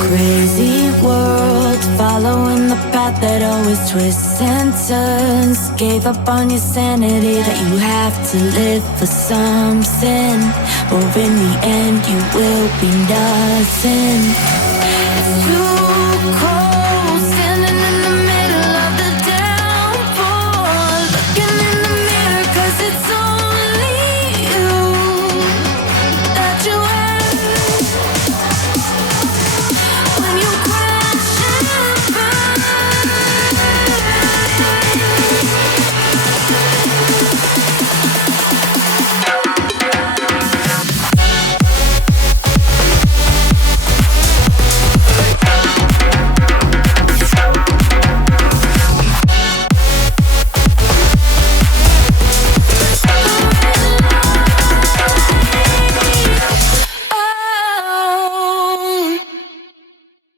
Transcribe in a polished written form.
Crazy world, following the path that always twists and turns. Gave up on your sanity, that you have to live for something, or in the end you will be nothing.